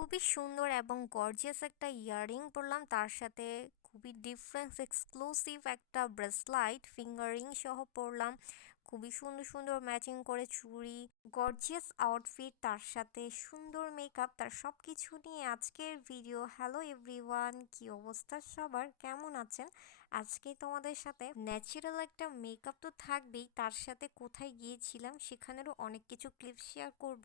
খুবই সুন্দর এবং গর্জিয়াস একটা ইয়াররিং পরলাম, তার সাথে খুবই ডিফারেন্স এক্সক্লুসিভ একটা ব্রেসলাইট ফিঙ্গার রিং সহ পরলাম। খুবই সুন্দর সুন্দর ম্যাচিং করে চুড়ি, গর্জিয়াস আউটফিট, তার সাথে সুন্দর মেকআপ, তার সব কিছু নিয়ে আজকের ভিডিও। হ্যালো এভরিওয়ান, কি অবস্থা সবার, কেমন আছেন? আজকে তোমাদের সাথে ন্যাচারাল একটা মেকআপ তো থাকবেই, তার সাথে কোথায় গিয়েছিলাম সেখানেরও অনেক কিছু ক্লিপ শেয়ার করব।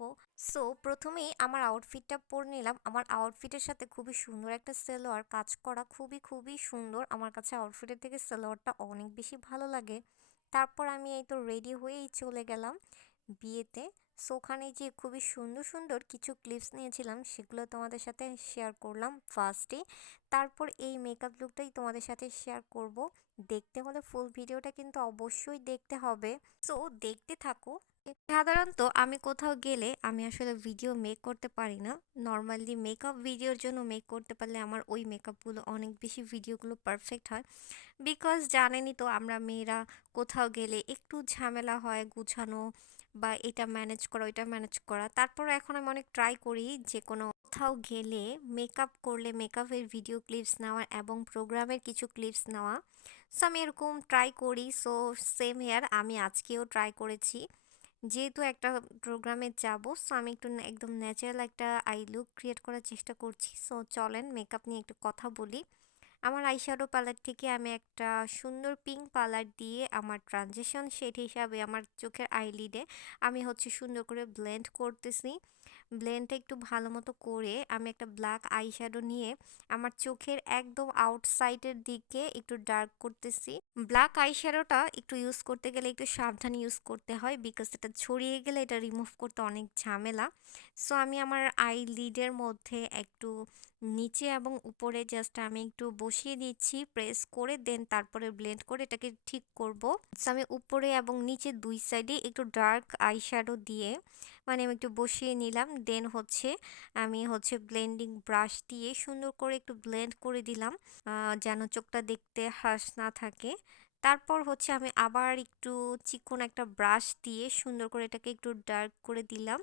সো প্রথমেই আমার আউটফিটটা পরে নিলাম। আমার আউটফিটের সাথে খুবই সুন্দর একটা সালোয়ার কাজ করা, খুবই খুবই সুন্দর। আমার কাছে আউটফিটের থেকে সালোয়ারটা অনেক বেশি ভালো লাগে। তারপর আমি এই তো রেডি হয়েই চলে গেলাম বিয়েতে। সো ওখানে যে খুবই সুন্দর সুন্দর কিছু ক্লিপস নিয়েছিলাম সেগুলো তোমাদের সাথে শেয়ার করলাম ফার্স্টে। তারপর এই মেকআপ লুকটাই তোমাদের সাথে শেয়ার করব। দেখতে হলে ফুল ভিডিওটা কিন্তু অবশ্যই দেখতে হবে। সো দেখতে থাকো। সাধারণত আমি কোথাও গেলে আমি আসলে ভিডিও মেক করতে পারি না। নর্মালি মেকআপ ভিডিওর জন্য মেক করতে পারলে আমার ওই মেকআপগুলো অনেক বেশি ভিডিওগুলো পারফেক্ট হয়। বিকজ জানেনই তো আমরা মেয়েরা কোথাও গেলে একটু ঝামেলা হয় গুছানো বা এটা ম্যানেজ করা ওইটা ম্যানেজ করা। তারপর এখন আমি অনেক ট্রাই করি যে কোনো কোথাও গেলে মেকআপ করলে মেকআপের ভিডিও ক্লিপস নেওয়া এবং প্রোগ্রামের কিছু ক্লিপস নেওয়া। সো আমি এরকম ট্রাই করি। সো সেম হেয়ার, আমি আজকেও ট্রাই করেছি। যেহেতু একটা প্রোগ্রামে যাব, সো আমি একটু একদম ন্যাচারাল একটা আই লুক ক্রিয়েট করার চেষ্টা করছি। সো চলেন মেকআপ নিয়ে একটু কথা বলি। আমার আইশ্যাডো পালার থেকে আমি একটা সুন্দর পিঙ্ক পালার দিয়ে আমার ট্রানজিশন শেড হিসাবে আমার চোখের আইলিডে আমি হচ্ছে সুন্দর করে ব্লেন্ড করতেছি। ব্লেন্ডটা একটু ভালো মতো করে আমি একটা ব্ল্যাক আইশ্যাডো নিয়ে আমার চোখের একদম আউটসাইডের দিকে একটু ডার্ক করতেছি। ব্ল্যাক আইশ্যাডোটা একটু ইউজ করতে গেলে একটু সাবধানে ইউজ করতে হয়, বিকজ এটা ছড়িয়ে গেলে এটা রিমুভ করতে অনেক ঝামেলা। সো আমি আমার আইলিডের মধ্যে একটু নিচে এবং উপরে জাস্ট আমি একটু বসিয়ে দিচ্ছি প্রেস করে, দেন তারপরে ব্লেন্ড করে এটাকে ঠিক করব। সো আমি উপরে এবং নিচে দুই সাইডে একটু ডার্ক আইশ্যাডো দিয়ে মানে আমি একটু বসিয়ে নিলাম। দেন হচ্ছে আমি হচ্ছে ব্লেন্ডিং ব্রাশ দিয়ে সুন্দর করে একটু ব্লেন্ড করে দিলাম, যেন চোখটা দেখতে হার্শ না থাকে। তারপর হচ্ছে আমি আবার একটু চিকন একটা ব্রাশ দিয়ে সুন্দর করে এটাকে একটু ডার্ক করে দিলাম,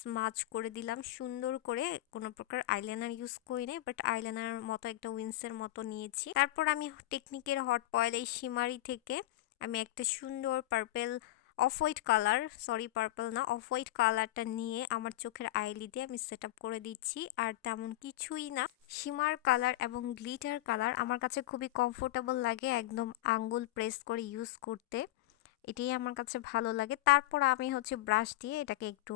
স্মাচ করে দিলাম সুন্দর করে। কোনো প্রকার আইলাইনার ইউজ করি নাই, বাট আইলাইনার মতো একটা উইন্সের মতো নিয়েছি। তারপর আমি টেকনিকের হট পয়েল এই শিমারি থেকে আমি একটা সুন্দর purple off white colour, sorry purple না, অফ হোয়াইট কালারটা নিয়ে আমার চোখের আইলিডে আমি সেট আপ করে দিচ্ছি। আর তেমন কিছুই না, শিমার কালার এবং গ্লিটার কালার আমার কাছে খুবই কমফোর্টেবল লাগে একদম আঙ্গুল প্রেস করে ইউজ করতে, এটাই আমার কাছে ভালো লাগে। তারপর আমি হচ্ছে ব্রাশ দিয়ে এটাকে একটু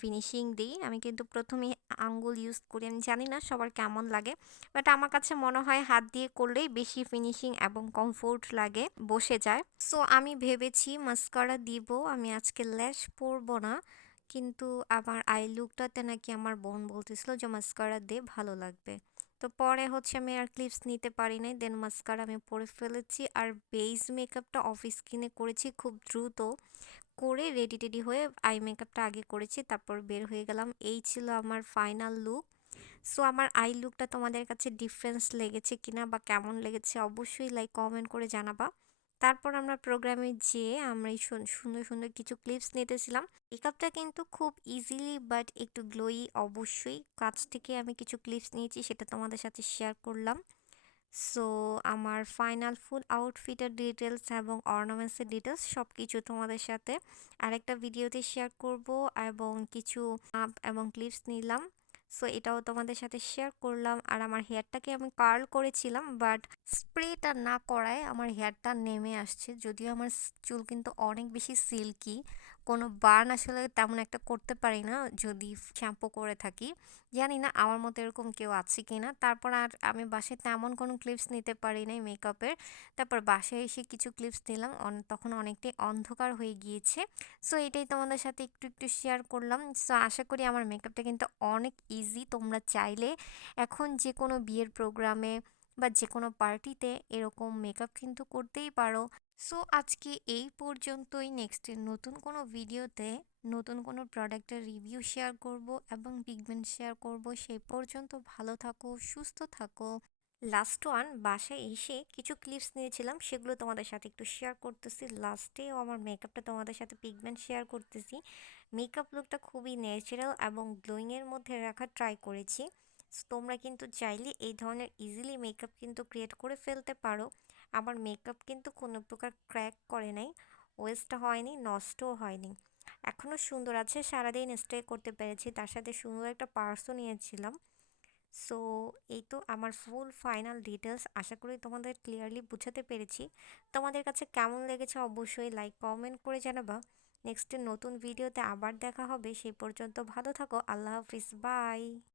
ফিনিশিং দিই। আমি কিন্তু প্রথমে আঙ্গুল ইউজ করি, আমি জানি না সবার কেমন লাগে, বাট আমার কাছে মনে হয় হাত দিয়ে করলেই বেশি ফিনিশিং এবং কমফোর্ট লাগে, বসে যায়। সো আমি ভেবেছি মাস্কারা দিব, আমি আজকে ল্যাশ পরবো না। কিন্তু আমার আই লুকটাতে নাকি আমার বোন বলতেছিল যে মাস্কারা দে, ভালো লাগবে। তো পরে হচ্ছে আমি আর ক্লিপস নিতে পারি নাই, দেন মাস্কারা আমি পরে ফেলেছি। আর বেস মেকআপটা অফ স্কিনে করেছি খুব দ্রুত করে, রেডি টেডি হয়ে আই মেকআপটা আগে করেছি, তারপর বের হয়ে গেলাম। এই ছিল আমার ফাইনাল লুক। সো আমার আই লুকটা তোমাদের কাছে ডিফারেন্স লেগেছে কিনা বা কেমন লেগেছে অবশ্যই লাইক কমেন্ট করে জানাবা। তারপর আমরা প্রোগ্রামে যেয়ে আমরা এই সুন্দর সুন্দর কিছু ক্লিপস নিতেছিলাম। মেকআপটা কিন্তু খুব ইজিলি বাট একটু গ্লোই, অবশ্যই কাছ থেকে আমি কিছু ক্লিপস নিয়েছি, সেটা তোমাদের সাথে শেয়ার করলাম। সো আমার ফাইনাল ফুল আউটফিটের ডিটেলস এবং অর্নামেন্টসের ডিটেলস সব কিছু তোমাদের সাথে আরেকটা ভিডিওতে শেয়ার করব। এবং কিছু আপ এবং ক্লিপস নিলাম, সো এটাও তোমাদের সাথে শেয়ার করলাম। আর আমার হেয়ারটাকে আমি কার্ল করেছিলাম, বাট স্প্রেটা না করায় আমার হেয়ারটা নেমে আসছে। যদিও আমার চুল কিন্তু অনেক বেশি সিল্কি, কোনো বার্ন আসলে তেমন একটা করতে পারি না যদি শ্যাম্পু করে থাকি। জানি না আমার মতো এরকম কেউ আছে কি না। তারপর আর আমি বাসায় তেমন কোনো ক্লিপস নিতে পারি নাই মেকআপের। তারপর বাসায় এসে কিছু ক্লিপস নিলাম, তখন অনেকটাই অন্ধকার হয়ে গিয়েছে। সো এটাই তোমাদের সাথে একটু একটু শেয়ার করলাম। সো আশা করি আমার মেকআপটা কিন্তু অনেক ইজি, তোমরা চাইলে এখন যে কোনো বিয়ের প্রোগ্রামে বা যে কোনো পার্টিতে এরকম মেকআপ কিন্তু করতেই পারো। সো আজকে এই পর্যন্তই। নেক্সট নতুন কোনো ভিডিওতে নতুন কোনো প্রোডাক্টের রিভিউ শেয়ার করব এবং পিগমেন্ট শেয়ার করব। সেই পর্যন্ত ভালো থাকো, সুস্থ থাকো। লাস্ট ওয়ান বাসায় এসে কিছু ক্লিপস নিয়েছিলাম, সেগুলো তোমাদের সাথে একটু শেয়ার করতেছি। লাস্টেও আমার মেকআপটা তোমাদের সাথে পিগমেন্ট শেয়ার করতেছি। মেকআপ লুকটা খুবই ন্যাচারাল এবং গ্লোয়িংয়ের মধ্যে রাখার ট্রাই করেছি। তোমরা কিন্তু চাইলে এই ধরনের ইজিলি মেকআপ কিন্তু ক্রিয়েট করে ফেলতে পারো। আমার মেকআপ কিন্তু কোনো প্রকার ক্র্যাক করে নাই, ওয়েস্ট হয়নি, নষ্টও হয়নি, এখনও সুন্দর আছে। সারাদিন স্টে করতে পেরেছি, তার সাথে সুন্দর একটা পার্সও নিয়েছিলাম। সো এই তো আমার ফুল ফাইনাল ডিটেলস, আশা করি তোমাদের ক্লিয়ারলি বুঝাতে পেরেছি। তোমাদের কাছে কেমন লেগেছে অবশ্যই লাইক কমেন্ট করে জানাবা। নেক্সট নতুন ভিডিওতে আবার দেখা হবে, সেই পর্যন্ত ভালো থাকো, আল্লাহ হাফিজ, বাই।